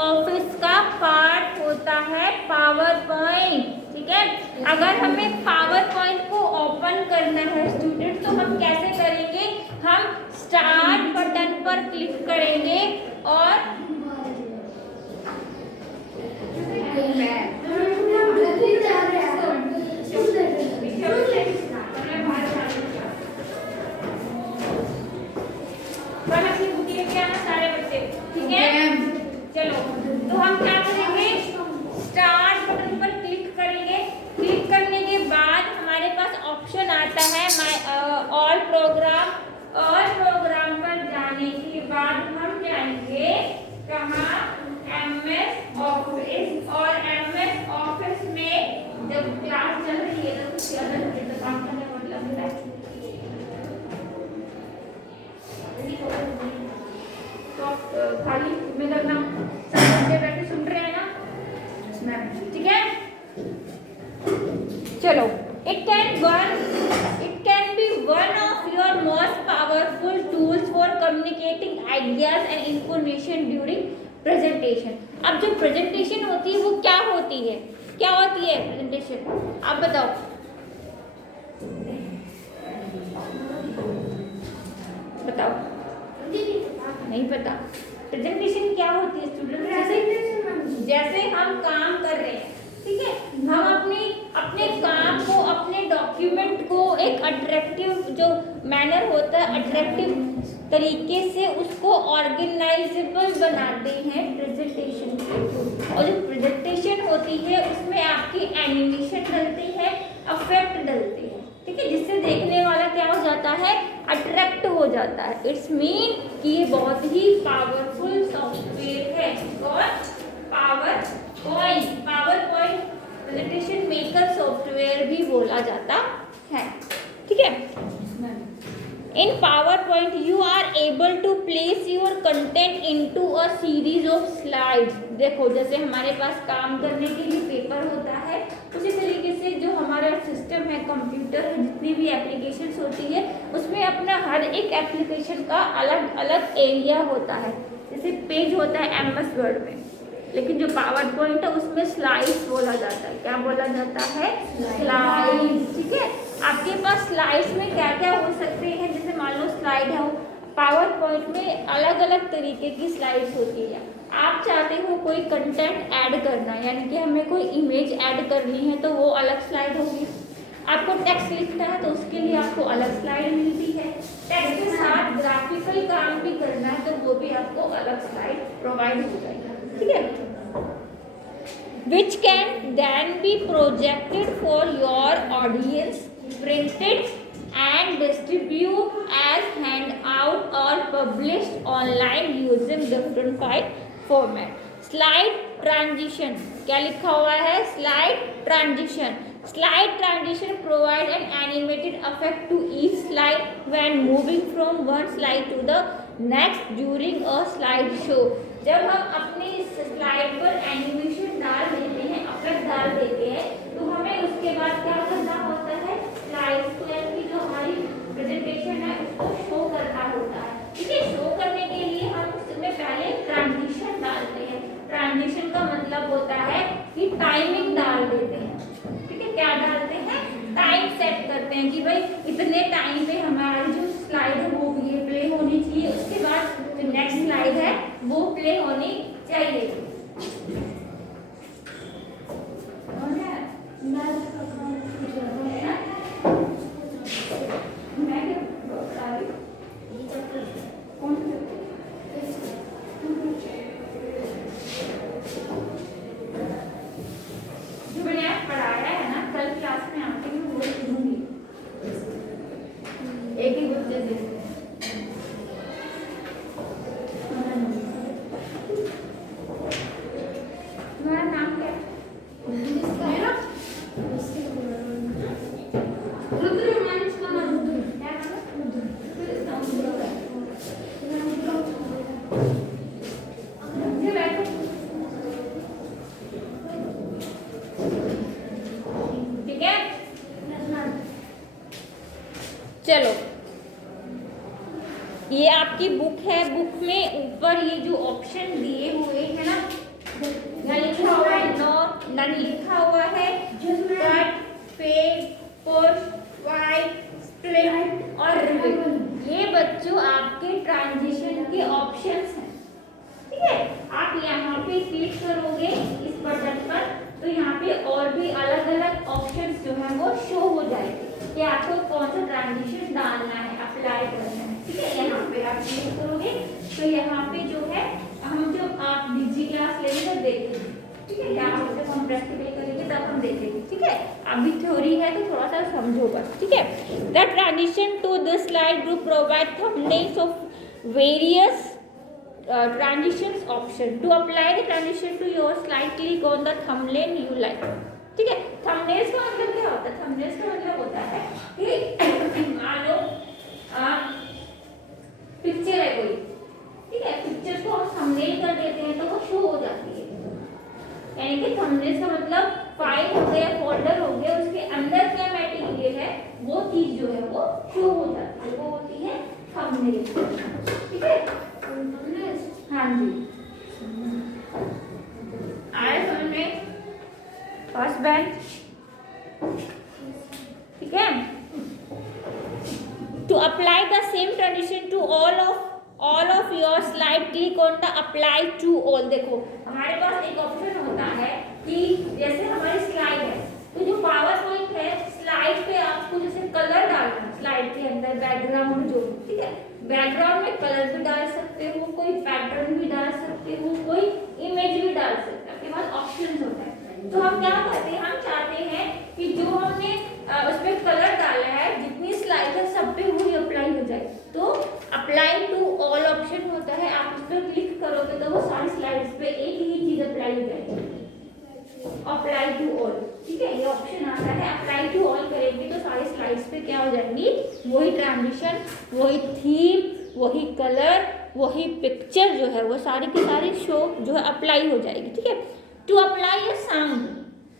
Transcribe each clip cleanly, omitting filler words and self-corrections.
Office का part होता है पावर पॉइंट। ठीक है, अगर हमें पावर पॉइंट को ओपन करना है स्टूडेंट तो हम कैसे करेंगे? हम स्टार्ट बटन पर क्लिक करेंगे और सारे बच्चे, ठीक है। चलो, तो हम क्या करेंगे? स्टार्ट बटन पर क्लिक करेंगे। क्लिक करने के बाद हमारे पास ऑप्शन आता है ऑल प्रोग्राम। ऑल प्रोग्राम पर जाने के बाद हम जाएंगे कहाँ? MS office. और MS ऑफिस में जब क्लास चल रही है तो कुछ अलग काम करने का मतलब होता है। तो खाली में करना, सब बच्चे बैठे सुन रहे हैं ना? ठीक है, चलो। It can be one of your most powerful tools for communicating ideas and information during presentation. अब जो प्रेजेंटेशन होती है वो क्या होती है? क्या होती है प्रेजेंटेशन? आप बताओ। बताओ, नहीं पता प्रेजेंटेशन क्या होती है स्टूडेंट? जैसे हम काम कर रहे हैं, ठीक है, हम अपने काम को, अपने डॉक्यूमेंट को एक अट्रैक्टिव जो मैनर होता है, अट्रैक्टिव तरीके से उसको ऑर्गेनाइजेबल बनाते हैं प्रेजेंटेशन के थ्रू। और जो प्रेजेंटेशन होती है उसमें आपकी एनिमेशन डलती है, इफेक्ट डलते हैं, ठीक है, जिससे देखने वाला क्या हो जाता है? अट्रैक्ट हो जाता है। इट्स मीन कि ये बहुत ही पावरफुल सॉफ्टवेयर है। और power point presentation maker software भी बोला जाता है, ठीक है। In power point you are able to place your content into a series of slides. देखो, जैसे हमारे पास काम करने के लिए पेपर होता है, उसी तरीके से जो हमारा सिस्टम है, कंप्यूटर है, जितनी भी एप्लीकेशंस होती है उसमें अपना हर एक एप्लीकेशन का अलग अलग एरिया होता है। जैसे पेज होता है MS वर्ड में, लेकिन जो पावर पॉइंट है उसमें स्लाइड्स बोला जाता है। क्या बोला जाता है? स्लाइड्स, ठीक है। आपके पास स्लाइड्स में क्या क्या हो सकते हैं? जैसे मान लो स्लाइड है, पावर पॉइंट में अलग अलग तरीके की स्लाइड्स होती है। आप चाहते हो कोई कंटेंट ऐड करना, यानी कि हमें कोई इमेज ऐड करनी है तो वो अलग स्लाइड होगी। आपको टेक्स्ट लिखना है तो उसके लिए आपको अलग स्लाइड मिलती है। टेक्स्ट के साथ ग्राफिकल काम भी करना है तो वो भी आपको अलग स्लाइड प्रोवाइड हो जाएगी, ठीक है। Which can then be projected for your audience, printed and distributed as handout or published online using different file format. Slide transition, क्या लिखा हुआ है? Slide transition. Slide transition provide an animated effect to each slide when moving from one slide to the next during a slide show. जब हम अपनी slide पर animation डाल देते हैं, इफेक्ट डाल देते हैं, तो हमें उसके बाद क्या करना होता है? स्लाइड्स को, यानी कि जो हमारी प्रेजेंटेशन है उसको शो करना होता है, ठीक है। शो करने के लिए हम उसमें पहले ट्रांजिशन डालते हैं। ट्रांजिशन का मतलब होता है कि टाइमिंग डाल देते हैं, ठीक है। क्या डालते हैं? टाइम सेट करते हैं कि भाई इतने टाइम पे हमारी जो स्लाइड है वो ये प्ले होनी चाहिए, उसके बाद जो नेक्स्ट स्लाइड है वो प्ले होनी चाहिए। जो मैंने आज पढ़ाया है ना, कल क्लास में आके मैं वो लिखूंगी, एक ही बच्चे से। तुम्हारा नाम क्या है? मेरा रुद्र। मंच का नाम रुद्र। क्या नाम है? बैठो, ठीक है। चलो, ये आपकी बुक है। बुक में ऊपर ये जो ऑप्शन दिए हुए हैं ना, ट्रांजिशन डालना है, अप्लाई करना है, ठीक है। यहाँ पे आप क्लिक करोगे तो यहाँ पे जो है हम जब आप डिजी क्लास लेंगे तब देखेंगे, ठीक है। यहाँ पे जब हम प्रैक्टिकल करेंगे तब हम देखेंगे, ठीक है। अभी थ्योरी है तो थोड़ा सा समझो बस, ठीक है। The transition to the slide group provide thumbnails of various transitions option. To apply the transition to your slide, click on the thumbnail you like. ठीक है। thumbnails का मतलब क्या होता है? thumbnails का मतलब होता है कि मान लो पिक्चर है कोई, ठीक है, पिक्चर को हम thumbnail कर देते हैं तो वो शो हो जाती है। यानी कि thumbnails का मतलब फाइल हो गया, फोल्डर हो गया, उसके अंदर क्या मटेरियल है वो चीज जो है वो शो हो जाती है, वो होती है thumbnail, ठीक है। हाँ जी, आए समझ में? फर्स्ट बेंच, ठीक है। To apply the same transition to all of your slide, click on the apply to all. देखो हमारे पास एक ऑप्शन होता है कि जैसे हमारी स्लाइड है तो जो पावर पॉइंट है स्लाइड पे आपको जैसे कलर डालना, स्लाइड के अंदर बैकग्राउंड जो, ठीक है, बैकग्राउंड में कलर भी डाल सकते हो, कोई पैटर्न भी डाल सकते हो, कोई इमेज भी डाल सकते हो, आपके पास ऑप्शंस होता है। तो हम क्या करते हैं, हम चाहते हैं कि जो हमने उसमें कलर डाला है जितनी स्लाइड है सब पे वही अप्लाई हो जाए। तो अप्लाई टू ऑल ऑप्शन होता है, आप उस पर क्लिक करोगे तो वो सारी स्लाइड्स पे एक ही चीज अप्लाई हो जाएगी, अप्लाई टू ऑल, ठीक है। ये ऑप्शन आता है, अप्लाई टू ऑल करेंगे तो सारी स्लाइड्स पे क्या हो जाएंगी, वही ट्रांजिशन, वही थीम, वही कलर, वही पिक्चर जो है वो सारी की सारी शो जो है अप्लाई हो जाएगी, ठीक है। To apply a sound,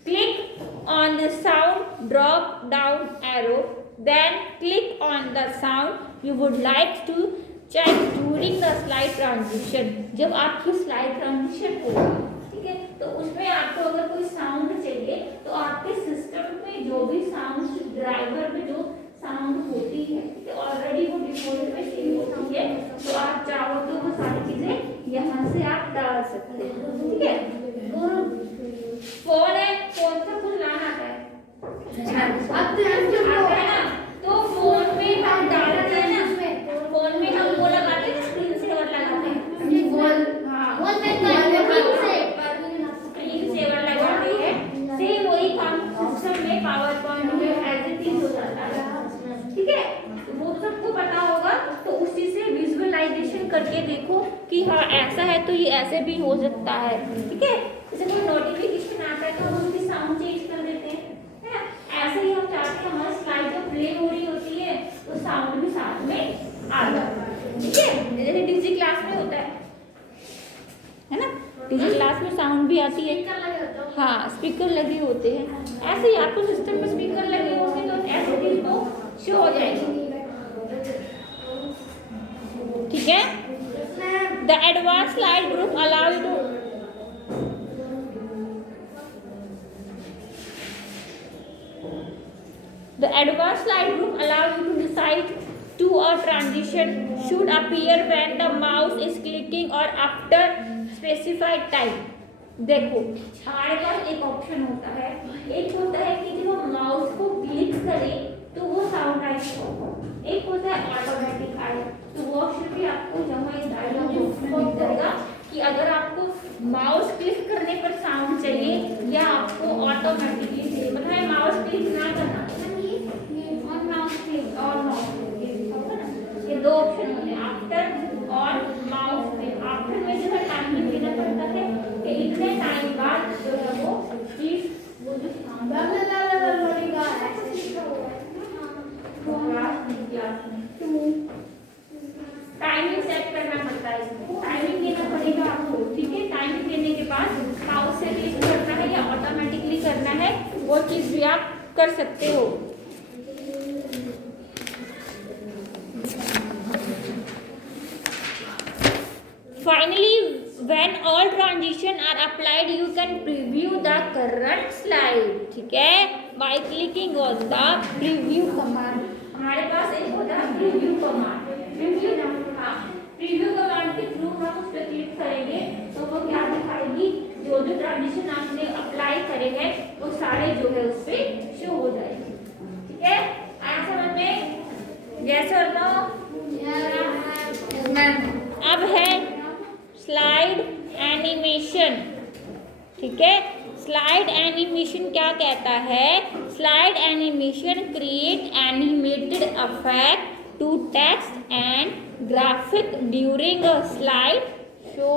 click on the sound drop down arrow, then click on the sound you would like to check during the slide transition. जब आपकी स्लाइड ट्रांजिशन होगी, ठीक है, तो उसमें आपको अगर कोई साउंड चाहिए तो आपके सिस्टम में जो भी साउंड ड्राइवर में जो साउंड होती है, ठीक है, ऑलरेडी वो डिफॉल्ट में सेव होती है, तो आप चाहो तो वो सारी चीजें यहाँ से आप डाल सकते हैं, ठीक है। फोन है, फोन से कुछ लाना आता है ना, तो फोन में हम डालते हैं ना, फोन में हम वो लगाते हैं, स्क्रीन सेवर लगाते हैं, स्क्रीन सेवर लगाते हैं, सेम वही काम सिस्टम में पावर पॉइंट में एज इट इज हो जाता है, ठीक है। वो सबको पता होगा, तो उसी से विजुअलाइजेशन करके देखो कि हाँ ऐसा है तो ये ऐसे भी हो सकता है, ठीक है। जैसे कोई नोटिफिकेशन आता है तो हम उसकी साउंड चेंज कर देते हैं, है ना। ऐसे ही हम चाहते हैं हमारी स्लाइड जो प्ले हो रही होती है तो साउंड भी साथ में आ जाता है, ठीक है। जैसे डिजी क्लास में होता है ना, डिजी क्लास में साउंड भी आती है, हाँ स्पीकर लगे होते हैं, ऐसे ही आपको सिस्टम में स्पीकर लगे होंगे तो ऐसे भी वो शो हो जाएगी, ठीक है। The advance slide group allow you to The advanced slide group allows you to decide to a transition should appear when the mouse is clicking or after specified time. देखो हमारे पास एक ऑप्शन होता है, एक होता है कि जब हम माउस को क्लिक करें तो वो साउंड आएगा, एक होता है ऑटोमेटिक आए, तो वो ऑप्शन भी आपको जहाँ ये डायलॉग मिल जाएगा कि अगर आपको माउस क्लिक करने पर साउंड चाहिए या आपको ऑटोमेटिकली चाहिए, मतलब माउस क्लिक ना करना और माउस क्लिक, ये दो ऑप्शन होते हैं, आफ्टर और माउस क्लिक। आफ्टर में जो है टाइम देना पड़ता है कि इतने टाइम बाद जो है वो चीज वो जो टाइमिंग सेट करना पड़ता है, इसमें टाइमिंग देना पड़ेगा आपको, ठीक है। टाइमिंग देने के बाद माउस से क्लिक करना है या ऑटोमेटिकली करना है, वो चीज भी आप कर सकते हो। Finally, when all transition are applied, you can preview the current slide, ठीक है, by clicking on the preview command। हमारे पास एक होता है preview command, preview command के थ्रू हम उस पर क्लिक करेंगे तो वो क्या दिखाएगी, जो जो ट्रांजिशन आपने अप्लाई करे हैं वो सारे जो है उस पर शो हो जाएंगे, ठीक है। आया समझ में? यस और नो? अब है स्लाइड एनिमेशन, ठीक है। स्लाइड एनिमेशन क्या कहता है? Slide animation create animated effect to text and graphic during a slide show.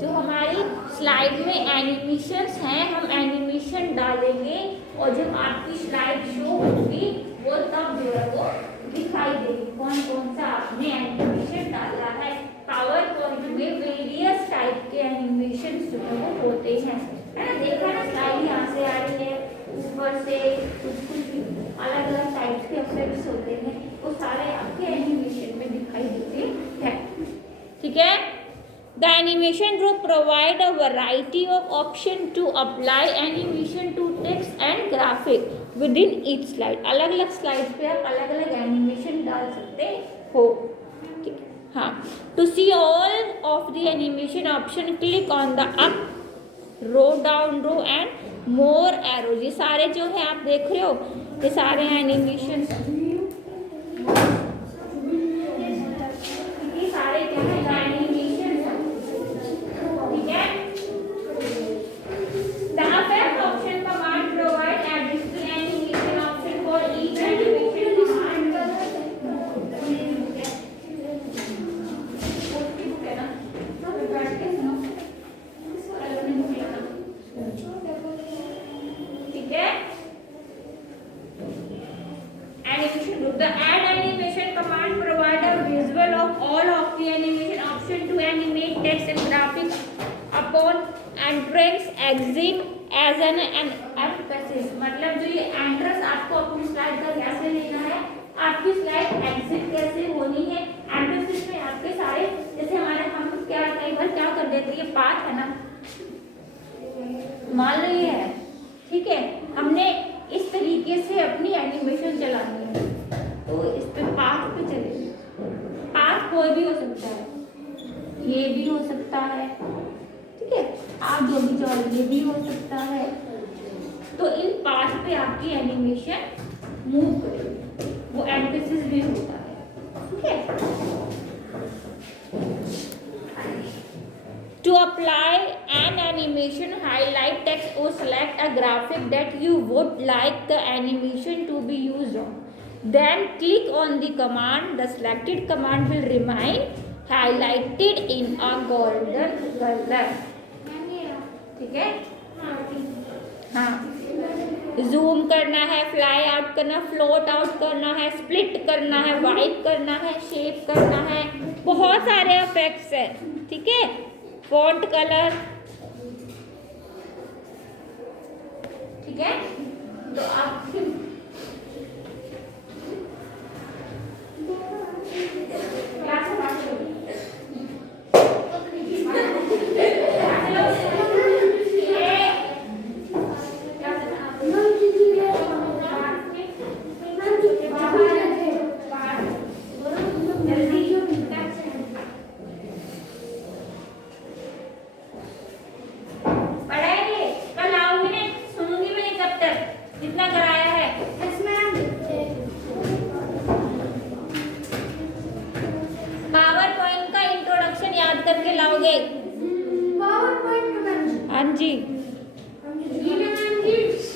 जो हमारी स्लाइड में एनिमेशंस हैं, हम एनिमेशन डालेंगे और जब आपकी स्लाइड शो होगी वो तब जो है वो दिखाई देगी कौन कौन सा आपने एनिमेशन डाला है। पावर पॉइंट में वेरियस टाइप के एनिमेशन जो है वो होते हैं, है ना। देखा ना, स्लाइड यहाँ से आ रही है, ऊपर से कुछ अलग अलग टाइप के इफेक्ट्स होते हैं, वो सारे आपके एनिमेशन में दिखाई देते हैं, ठीक है। The animation group provide a variety of option to apply animation to text and graphic within each slide. अलग अलग स्लाइड्स पे आप अलग अलग एनिमेशन डाल सकते हो, ठीक है। हाँ, to see all of the animation option click on the up, row, down row and more arrows. ये सारे जो है आप देख रहे हो, ये सारे एनिमेशन, ये सारे क्या है एनिमेशन, ठीक है। The effect option command provide additional animation option for each animation command। ठीक है। Animation group. The add animation command provide a visual of all of the animation option to animate text and graphics upon entrance exit as an emphasis। मतलब जो ये entrance आपको अपनी slide का कैसे लेना है, आपकी स्लाइड एग्जिट कैसे होनी है, एम्फेसिस में आपके सारे, जैसे हमारे हम क्या कई बार क्या कर देते हैं, ये पाथ है ना, मान लो ये है, ठीक है, हमने इस तरीके से अपनी एनिमेशन चलानी है, तो इस पे पाथ पे चलेंगे। पाथ कोई भी हो सकता है, ये भी हो सकता है, ठीक है, आप जो भी चाहो ये भी हो सकता है। तो इन पाथ पे आपकी एनिमेशन मूव करेगी, वो एम्फेसिस भी होता है, ठीक है। To apply an animation, highlight text or select a graphic that you would like the animation to be used on. Then click on the command. The selected command will remain highlighted in a golden color. ठीक है। हाँ, zoom करना है, fly out करना, float out करना है, split करना है, वाइप करना है, शेप करना है, बहुत सारे इफेक्ट्स हैं, ठीक है। फॉन्ट कलर, ठीक है। तो आप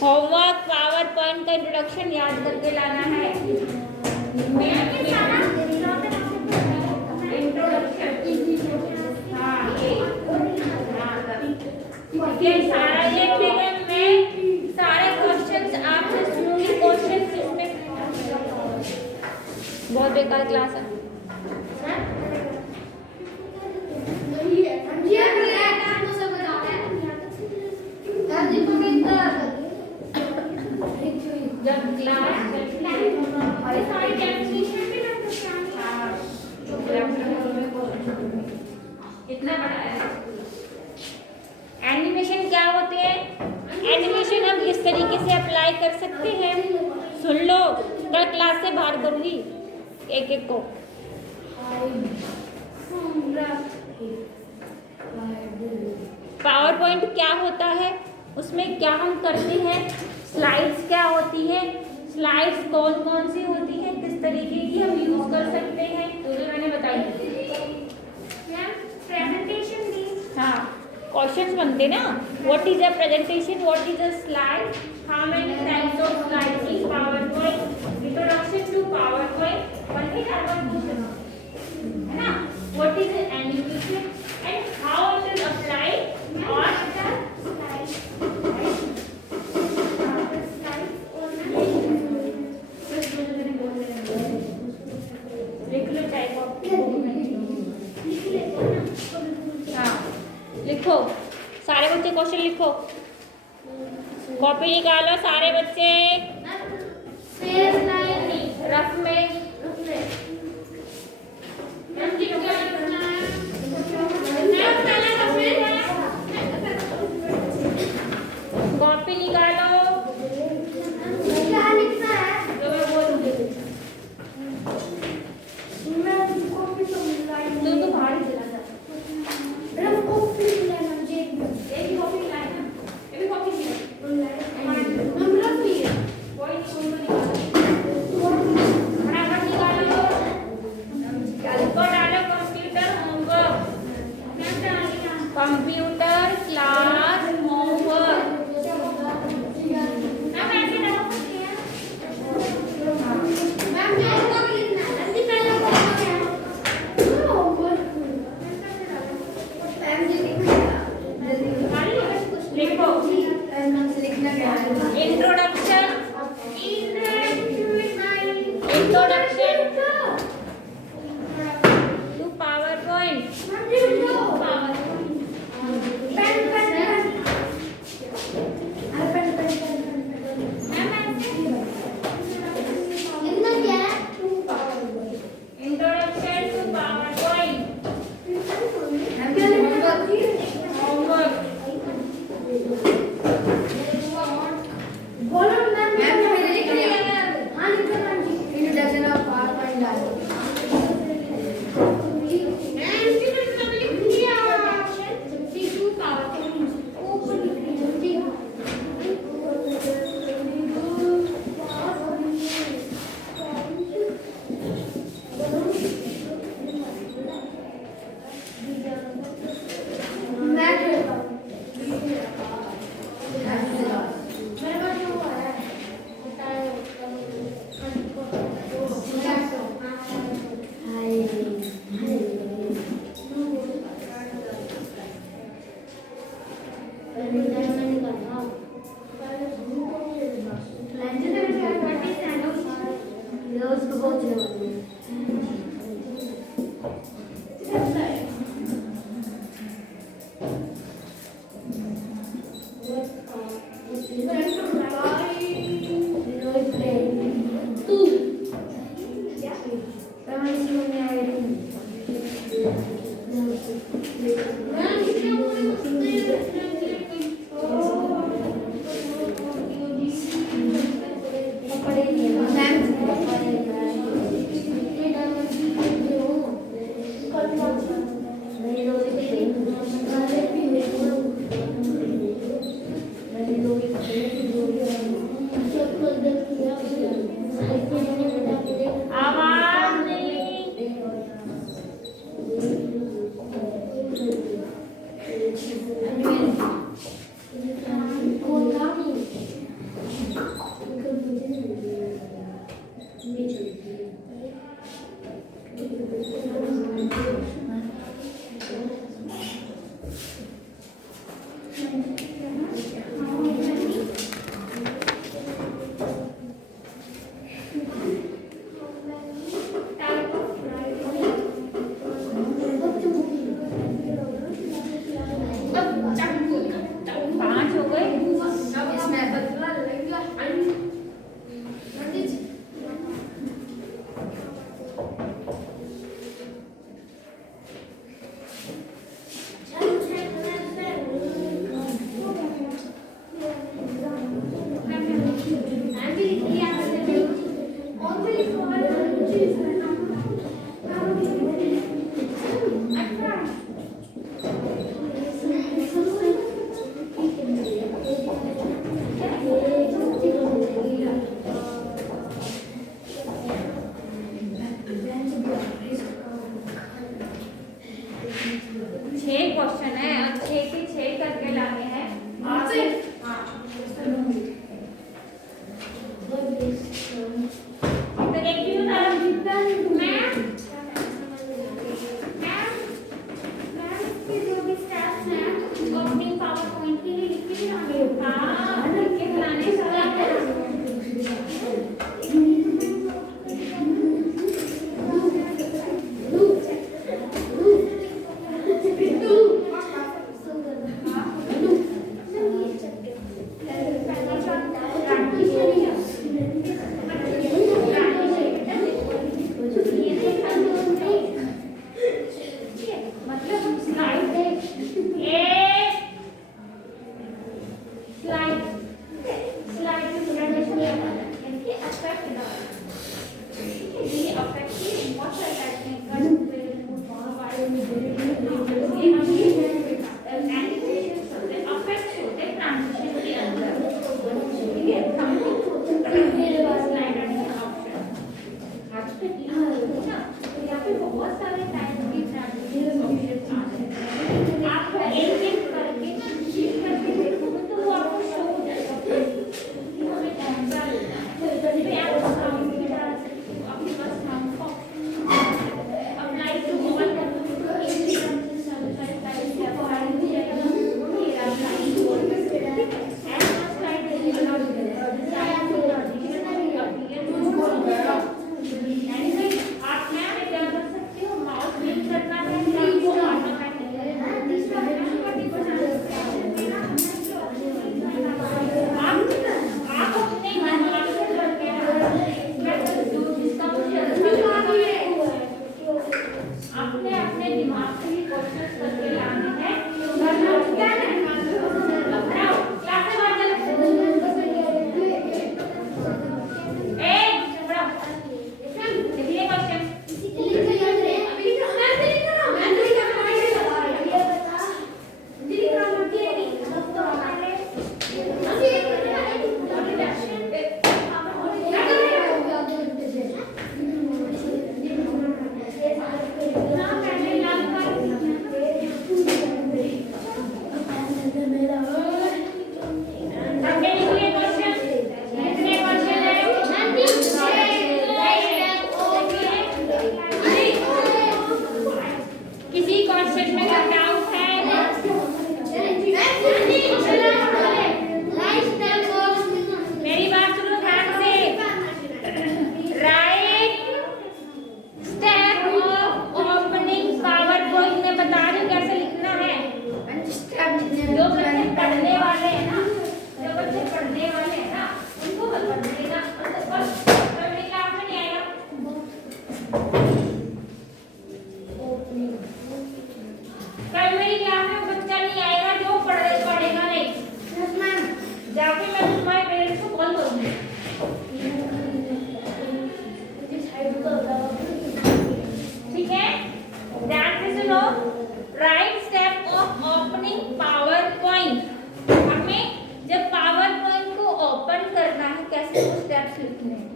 होमवर्क पावर पॉइंट का इंट्रोडक्शन याद करके लाना है। ये सारा ये मैं सारे क्वेश्चंस आपसे सुनूंगी। क्वेश्चंस इसमें बहुत बेकार क्लास है। जब क्लास कितना बड़ा है। एनिमेशन क्या होते हैं? एनिमेशन हम किस तरीके से अप्लाई कर सकते हैं, सुन लो। कल क्लास से बाहर करूंगी एक एक को। पावर पॉइंट क्या होता है, उसमें क्या हम करते हैं, स्लाइड्स क्या होती है, स्लाइड्स कौन कौन सी होती है, किस तरीके की हम यूज कर सकते हैं, जो मैंने बताई। प्रेजेंटेशन भी, हाँ, क्वेश्चंस बनते ना। What is a presentation, what is a slide, how many types of slides in power point, introduction to power point, बनते हैं क्वेश्चन, है ना। What is animation and how it is applied on regular type of. हाँ, लिखो सारे बच्चे, question लिखो, copy निकालो सारे बच्चे, रफ में। कॉपी निकालो, जो मैं बोलूंगी तो बाहर ही चला जाता। एक ही कॉपी लाए ना, ये भी कॉपी नहीं कोई फटाफट निकालो, को डालो computer homework, computer class homework. लिखो introduction, introduction to power point, introduction to power point, homework. Introduction of power point डालो।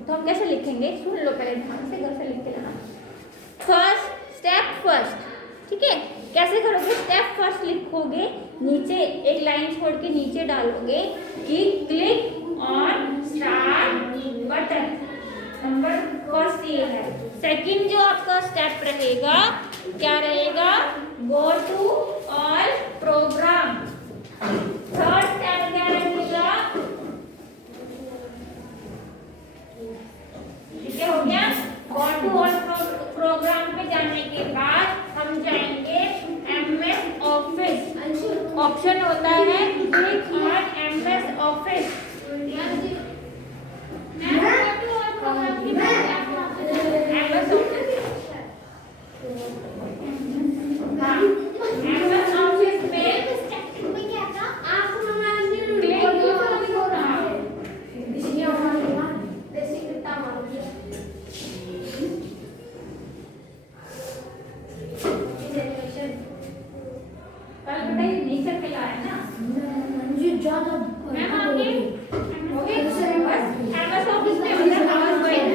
तो हम कैसे लिखेंगे, सुन लो पहले ध्यान से, घर से लिख के लेना। फर्स्ट स्टेप फर्स्ट, ठीक है। कैसे करोगे, स्टेप फर्स्ट लिखोगे, नीचे एक लाइन छोड़ के नीचे डालोगे कि click on start button. Number first ये है। सेकंड जो आपका स्टेप रहेगा क्या रहेगा, go to all program. Third step क्या रहेगा, ठीक है, हो गया। गो टू ऑल प्रोग्राम पे जाने के बाद हम जाएंगे MS ऑफिस। ऑप्शन होता है click on MS office. MS office, हाँ, MS ऑफिस में कल बताइए नहीं करके लाया ना मैम, आपके हो गए बस। MS ऑफिस में होता है power point.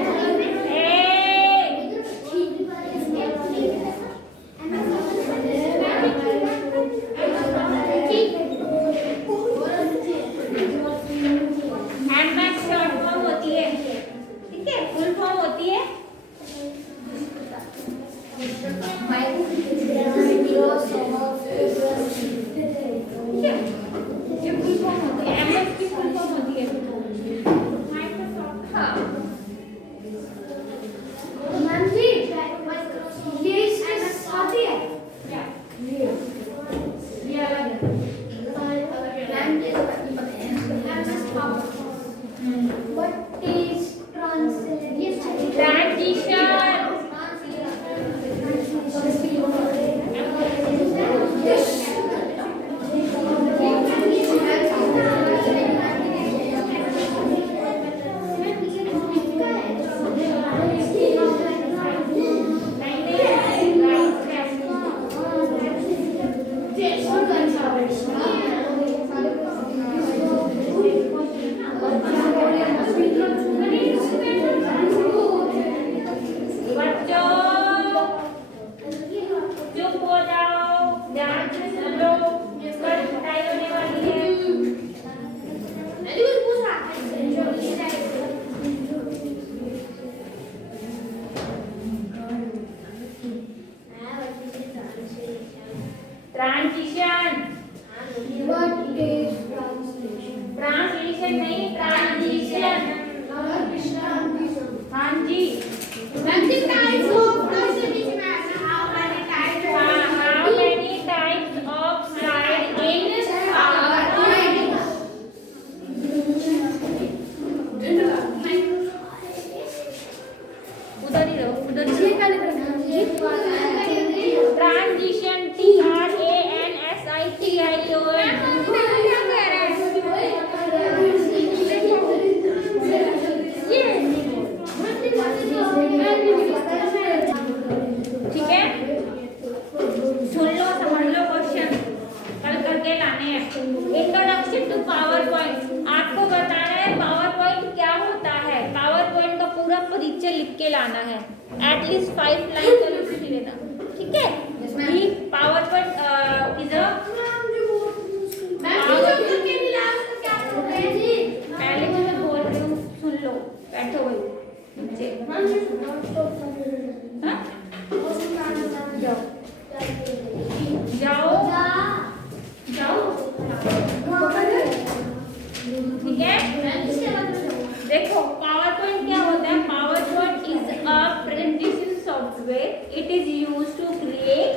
MS short form होती है, ठीक है, फुल फॉर्म होती है ये फुल फॉर्म होती है, MS की फुल फॉर्म होती है माइक्रोसॉफ्ट। हाँ, ये अलग है। ट्रांजिशन, चुप हो जाओ, ध्यान से सुन लो, कल पिटाई होने वाली है। ट्रांजिशन, ट्रांसलेशन नहीं, ट्रांजिशन। हाँ जी, how many types of slide in PowerPoint? उधर ही रहो, उधर ही रहो। ट्रांजिशन, ठीक है, सुन लो, समझ लो, क्वेश्चन कल करके लाने हैं। इंट्रोडक्शन टू पावर पॉइंट, आपको बताना है पावर पॉइंट क्या होता है। पावर पॉइंट का पूरा परिचय लिख के लाना है, एटलीस्ट 5 लाइन का लिख के लेना, ठीक है। पावर पॉइंट इज अ, पहले जो मैं बोल रही हूँ सुन लो, बैठो भाई नीचे। हाँ? जाओ जाओ, ठीक है। देखो पावर पॉइंट क्या होता है, power point is a presentation software, it is used to create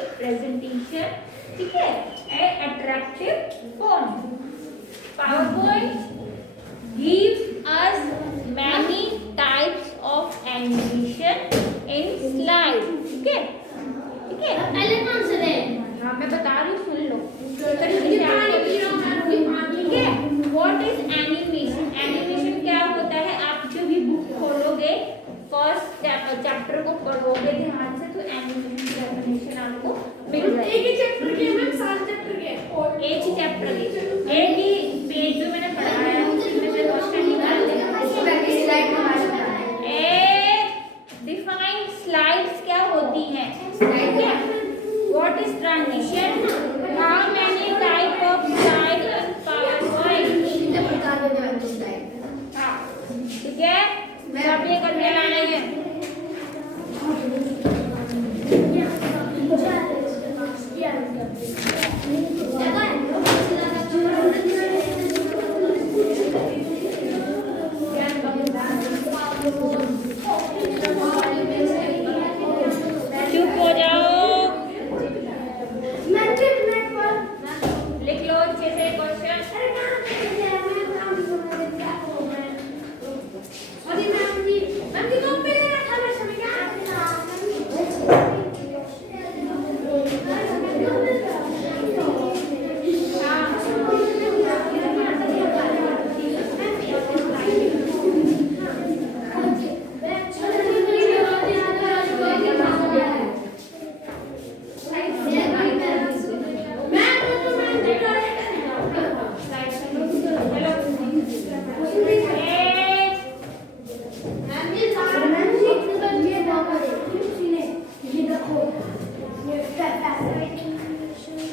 बढ़िया करके लाने हैं। चुप हो जाओ, लिख लो अच्छे से क्वेश्चन।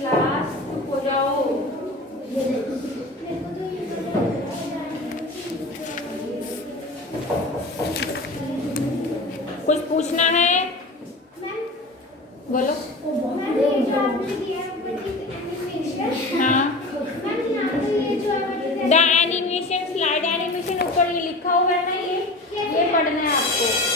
क्लास चुप हो जाओ। कुछ पूछना है? बोलो। हाँ, द एनिमेशन, स्लाइड एनिमेशन ऊपर ये लिखा हुआ है ना, ये पढ़ना है आपको।